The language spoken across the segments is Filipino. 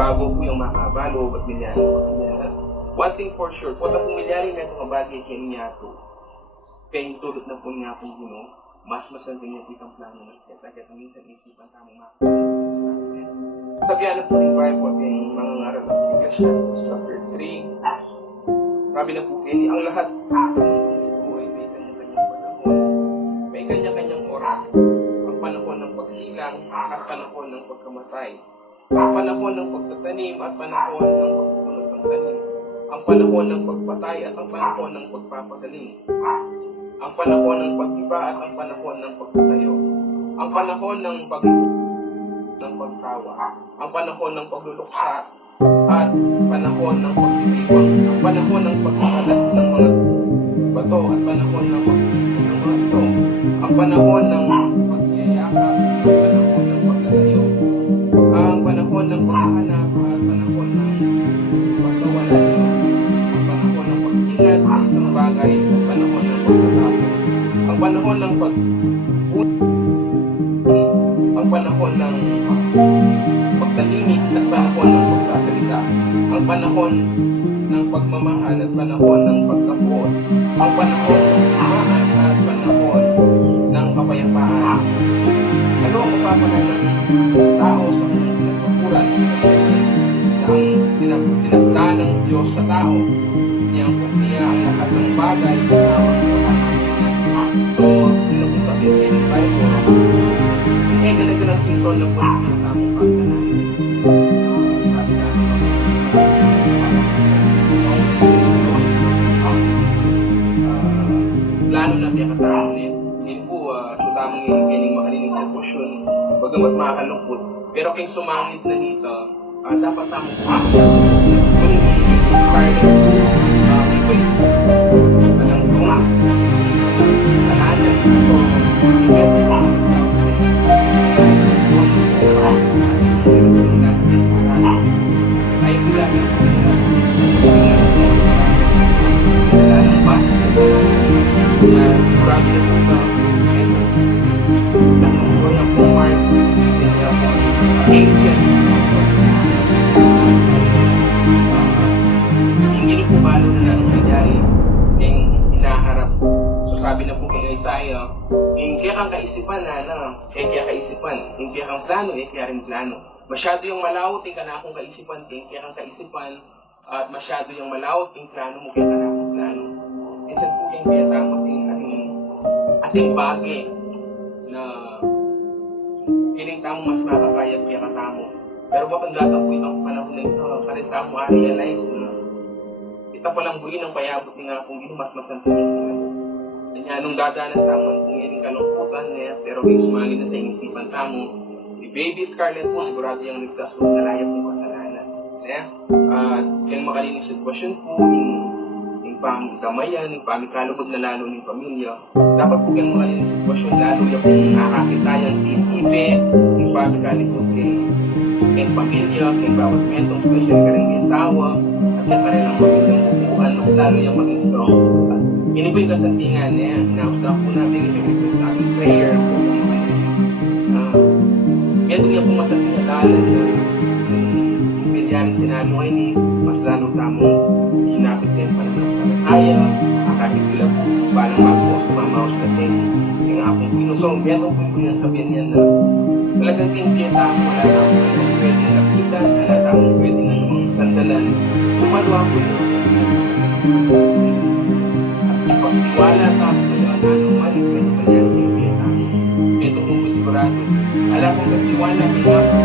Bago po yung makabalo, ba't nangyari po niya? One thing for sure, kung na pumilyari na itong bagay kaya niya ito, kaya yung tulot na po niya po mas masandang niya po itong plano ng kaya minsan isipan tamang makakalimutan. Sabihan na po ng Bible yung mga ngaral ng Ecclesiastes chapter 3. Sabi na po kayo, ang lahat po ay may kanya-kanyang panahon, may kanya-kanyang oras, ang panahon ng pagsilang at panahon ng pagkamatay. Ang panahon ng pagtatanim at panahon ng pagpupunod ng tanim. Ang panahon ng pagpatay at ang panahon ng pagpapagaling. Ang panahon ng pagtiba at ang panahon ng pagtatayo. Ang panahon ng ng pagtawa. Ang panahon ng pagluluksa at panahon ng pagtitibang. Ang panahon ng pagkakalat ng mga bato at panahon ng pagtitibang ng mga ito. Ang panahon ng pagyayakap at panahon ng paglalayo. Ang panahon ng paghahanap at panahon ng pagkawala nito. Ang panahon ng pag-ingat sa isang bagay at panahon ng pagkatapos. Ang panahon ng ang panahon ng pagtahimik at panahon ng pagsasalita. Ang panahon ng pagmamahal at panahon ng pagkapuot. Ang panahon ng kamaan at panahon ng kapayapaan. Ano ang mapapanan ng tao sa kanyang pinagpapuran na ang pinagdaan ng Diyos sa tao niyang niya ang lahat ng bagay sa tamang kapanahan. So, sino kung sabihin ng Bible, hindi ganito ng sinton na po niya tamang kapanahan. Sabi natin plano na siya kasama ulit. Hindi po so tamang yung makalinig sa posyon bagamat makakalungkot. Pero kung sumangit na dito, dapat tamang po kung i-inspire na people alam ko kalanan ito ay bilang kalanan pa na marami na ito tanong ko na po Mark agent hindi na po balo na lang nangyari yung hinaharap. So sabi na po kay Isaiah, yung kaya kang kaisipan kaya kaisipan, yung kaya kang plano, kaya rin plano. Masyado yung malawot, ka na akong kaisipan, kaya kang kaisipan, at masyado yung malawot, yung plano mo, kaya ka na akong plano. Minsan po yung kaya tamang ating bagay na Piling tamo mas nakakaya kaya katamo. Pero bakit po itong panahon na ito, karin tamo realize na ita palang buhay ng payabot ni nga kung mas masantin niya. Kanya nung dadanan tamo kung yan yung kalungkutan niya, pero sumali na sa inisipan tamo, si Baby Scarlett po, sigurado yung ligtas kung nalaya pong kasalanan. Kaya, yung makalinis sitwasyon po, yung pamigamayan, yung pamikalugod na lalo ng pamilya, dapat po yung makalinis sitwasyon, lalo yung kung nakakitayan titipid, yung pamikalugod yung pamilya, yung bawat mentong special ka rin yung tawa, at yung kanilang pamilyang upuan, mas lalo yung maging strong. Ini po yung kasantingan niya, na-observe po natin yung sa ating prayer po. Kaya ito niya po masantingan dahil medyaring sinabi ko ini, mas lalo tamong hinapit din pa naman sa kaya, kahit sila po palang mag-post, mamaos kasi yung akong pinusong. Kaya ito po yung sabihin niya na talagang tingkita mo, wala tamong pwede nakita, wala tamong pwede namang sandalan. Kumalwa po yun. Pagtiwala sa ako yung anong mali, pwede pa niya tingkita mo. Ito po sigurado. Alam kong nagtiwala nila po.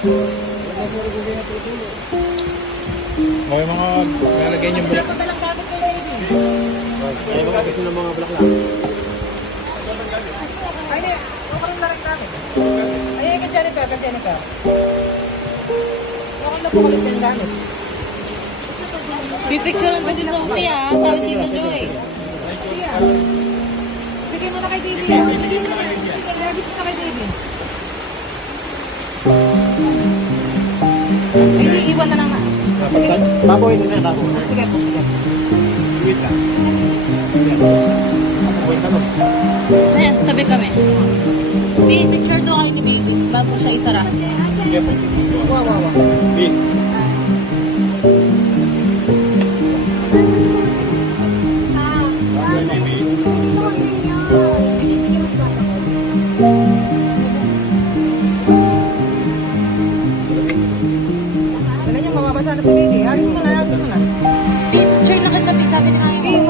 May mga lalagyan yung bulak. May mga gusto ng mga bulak lang. Ay, hindi. Okay lang lang namin. Ay, kay Jennifer, kay Jennifer. Okay na po kami din gamit. Pipicturean ko si Sophie ah, sabi Tito Joy. Sige ah. Bigay mo na kay Baby ah. Bigay mo na. Sige, lagis mo na kay Baby. Ay, hindi, iwan na lang na. Baboy na na, baboy. Sige po, sige. Wait lang. Baboy na lang. Ayan, tabi kami. Picture doon kayo ni Baby bago siya isara. Sige po. Wow, wow, wow. Wait. Wala niya, mababasa na si Baby. Alis mo na, alis mo na. Picture na katabi, sabi ni Maya.